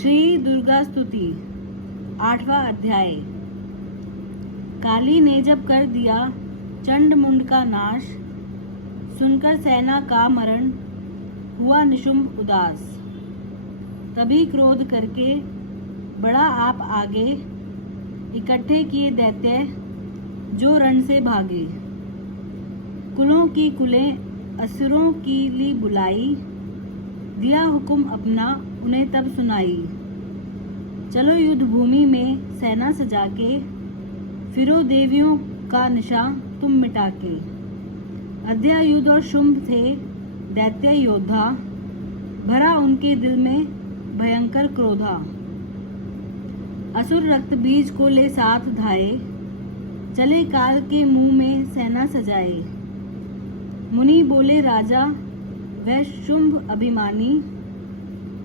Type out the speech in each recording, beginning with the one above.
श्री दुर्गा स्तुति 8वां अध्याय। काली ने जब कर दिया चंड मुंड का नाश, सुनकर सेना का मरण हुआ निशुंभ उदास। तभी क्रोध करके बड़ा आप आगे, इकट्ठे किए दैत्य जो रण से भागे। कुलों की कुलें असुरों की ली बुलाई, दिया हुक्म अपना उन्हें तब सुनाई। चलो युद्ध भूमि में सेना सजा के, फिरो देवियों का निशा तुम मिटा के। अद्यायुध और शुंभ थे दैत्य योद्धा, भरा उनके दिल में भयंकर क्रोधा। असुर रक्त बीज को ले साथ धाये, चले काल के मुंह में सेना सजाए। मुनि बोले राजा वह शुंभ अभिमानी,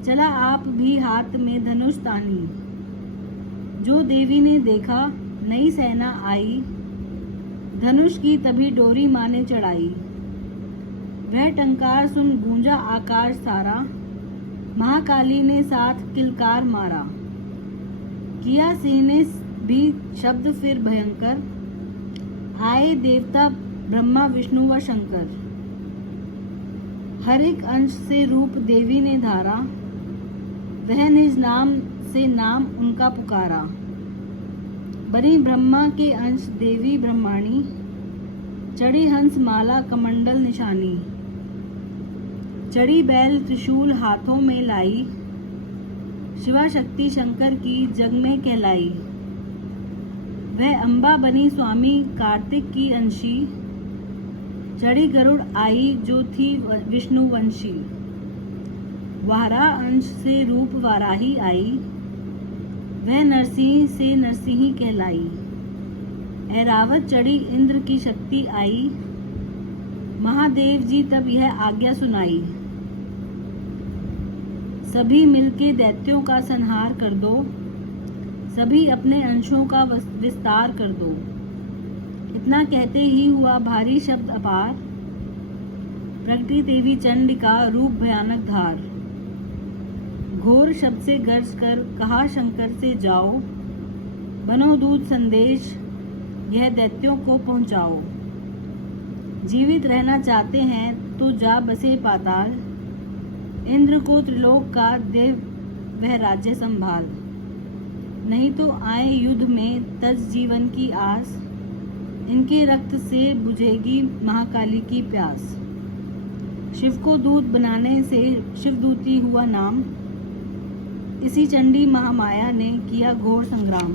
चला आप भी हाथ में धनुष तानी। जो देवी ने देखा नई सेना आई, धनुष की तभी डोरी माने चढ़ाई। वह टंकार सुन गूंजा आकाश सारा, महाकाली ने साथ किलकार मारा। किया सीने भी शब्द फिर भयंकर, आए देवता ब्रह्मा विष्णु व शंकर। हर एक अंश से रूप देवी ने धारा, वह निज नाम से नाम उनका पुकारा। बनी ब्रह्मा के अंश देवी ब्रह्माणी, चढ़ी हंस माला कमंडल निशानी। चढ़ी बैल त्रिशूल हाथों में लाई, शिवा शक्ति शंकर की जग में कहलाई। वह अम्बा बनी स्वामी कार्तिक की अंशी, चढ़ी गरुड़ आई जो थी विष्णु वंशी। वारा अंश से रूप वाराही आई, वह नरसिंह से नरसिंही कहलाई। ऐरावत चढ़ी इंद्र की शक्ति आई, महादेव जी तब यह आज्ञा सुनाई। सभी मिलके दैत्यों का संहार कर दो, सभी अपने अंशों का विस्तार कर दो। इतना कहते ही हुआ भारी शब्द अपार, प्रगटी देवी चंडिका रूप भयानक धार। घोर शब्द से गर्ज कर कहा शंकर से जाओ, बनो दूत संदेश यह दैत्यों को पहुंचाओ। जीवित रहना चाहते हैं तो जा बसे पाताल, इंद्र को त्रिलोक का दे वह राज्य संभाल। नहीं तो आए युद्ध में तज जीवन की आस, इनके रक्त से बुझेगी महाकाली की प्यास। शिव को दूत बनाने से शिवदूती हुआ नाम, इसी चंडी महामाया ने किया घोर संग्राम।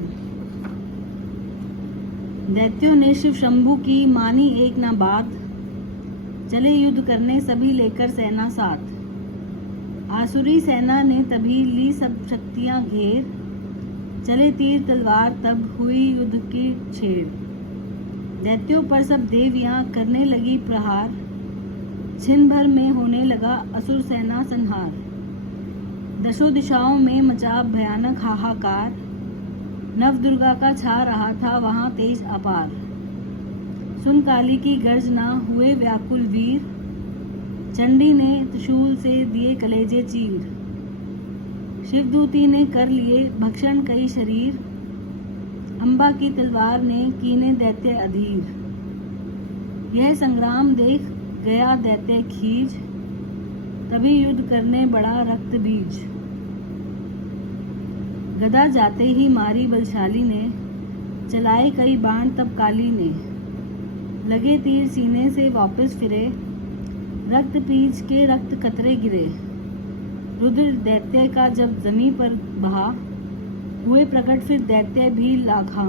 दैत्यों ने शिव शंभु की मानी एक न बात, चले युद्ध करने सभी लेकर सेना साथ। आसुरी सेना ने तभी ली सब शक्तियां घेर, चले तीर तलवार तब हुई युद्ध की छेड़। दैत्यों पर सब देवियां करने लगी प्रहार, छिन भर में होने लगा असुर सेना संहार। दशों दिशाओं में मचा भयानक हाहाकार, नव दुर्गा का छा रहा था वहां तेज अपार। सुन काली की गर्जना हुए व्याकुल वीर, चंडी ने त्रिशूल से दिए कलेजे चीर। शिवदूती ने कर लिए भक्षण कई शरीर, अम्बा की तलवार ने कीने दैत्य अधीर। यह संग्राम देख गया दैत्य खीज, तभी युद्ध करने बड़ा रक्त बीज। गदा जाते ही मारी बलशाली ने, चलाए कई बाण तब काली ने। लगे तीर सीने से वापस फिरे, रक्त पीच के रक्त कतरे गिरे। रुद्र दैत्य का जब जमी पर बहा, हुए प्रकट फिर दैत्य भी लाखा।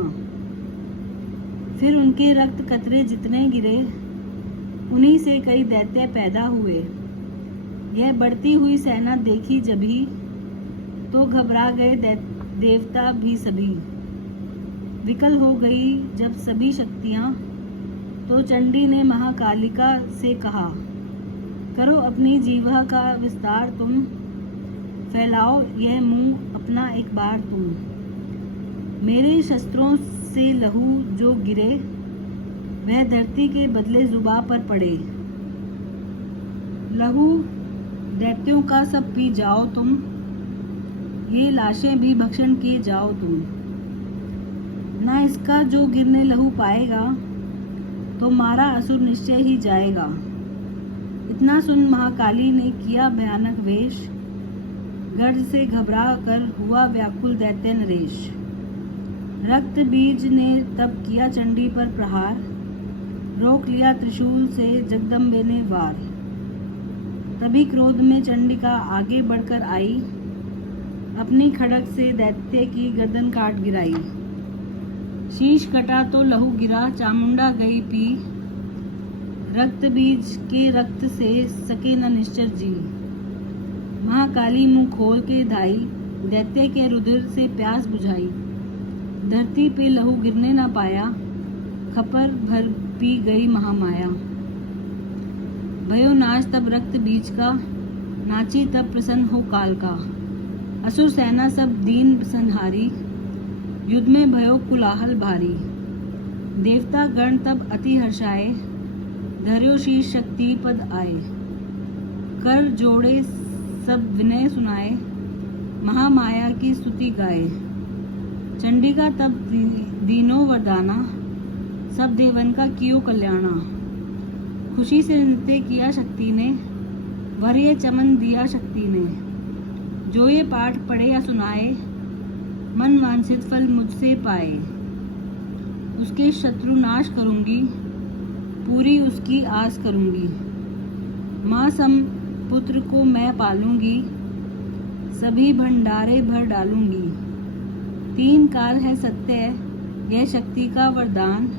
फिर उनके रक्त कतरे जितने गिरे, उन्हीं से कई दैत्य पैदा हुए। यह बढ़ती हुई सेना देखी जभी, तो घबरा गए देवता भी सभी। विकल हो गई जब सभी शक्तियां, तो चंडी ने महाकालिका से कहा, करो अपनी जीवा का विस्तार तुम, फैलाओ यह मुंह अपना एक बार तुम। मेरे शस्त्रों से लहू जो गिरे, वह धरती के बदले जुबा पर पड़े। लहू दैत्यों का सब पी जाओ तुम, ये लाशें भी भक्षण किए जाओ तुम। ना इसका जो गिरने लहू पाएगा, तो मारा असुर निश्चय ही जाएगा। इतना सुन महाकाली ने किया भयानक वेश, गर्ज से घबरा कर हुआ व्याकुल दैत्य नरेश। रक्त बीज ने तब किया चंडी पर प्रहार, रोक लिया त्रिशूल से जगदम्बे ने वार। तभी क्रोध में चंडिका आगे बढ़कर आई, अपनी खड़ग से दैत्य की गर्दन काट गिराई। शीश कटा तो लहू गिरा, चामुंडा गई पी, रक्त बीज के रक्त से सके न निश्चर जी। महाकाली मुंह खोल के धाई, दैत्य के रुधिर से प्यास बुझाई। धरती पे लहू गिरने न पाया, खपर भर पी गई महामाया। भयो नाच तब रक्त बीज का, नाची तब प्रसन्न हो काल का। असुर सेना सब दीन संहारी, युद्ध में भयो कुलाहल भारी। देवता गण तब अति हर्षाए, धर्यो शीश शक्ति पद आए। कर जोड़े सब विनय सुनाए, महामाया की स्तुति गाए। चंडिका तब दीनो वरदाना, सब देवन का कियो कल्याणा। खुशी से नृत्य किया शक्ति ने, वरीय चमन दिया शक्ति ने। जो ये पाठ पढ़े या सुनाए, मन वांछित फल मुझसे पाए। उसके शत्रु नाश करूंगी, पूरी उसकी आस करूंगी। माँ सम पुत्र को मैं पालूंगी, सभी भंडारे भर डालूंगी। 3 काल है सत्य, यह शक्ति का वरदान।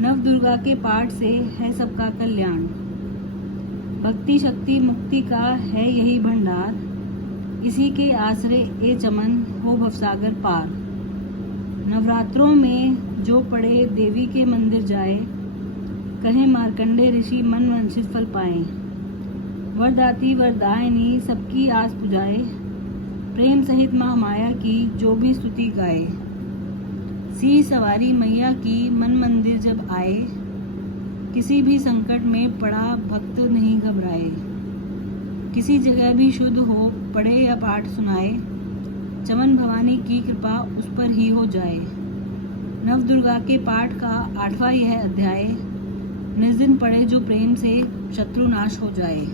नव दुर्गा के पाठ से है सबका कल्याण। भक्ति शक्ति मुक्ति का है यही भंडार, इसी के आश्रय ए चमन हो भवसागर पार। नवरात्रों में जो पढ़े देवी के मंदिर जाए, कहे मार्कंडे ऋषि मन वांछित फल पाए। वरदाती वरदायिनी सबकी आस पुजाए, प्रेम सहित माँ माया की जो भी स्तुति गाए। सी सवारी मैया की मन मंदिर जब आए, किसी भी संकट में पड़ा भक्त नहीं घबराए। किसी जगह भी शुद्ध हो पढ़े या पाठ सुनाए, चमन भवानी की कृपा उस पर ही हो जाए। नव दुर्गा के पाठ का 8वां यह अध्याय, निज दिन पढ़े जो प्रेम से शत्रु नाश हो जाए।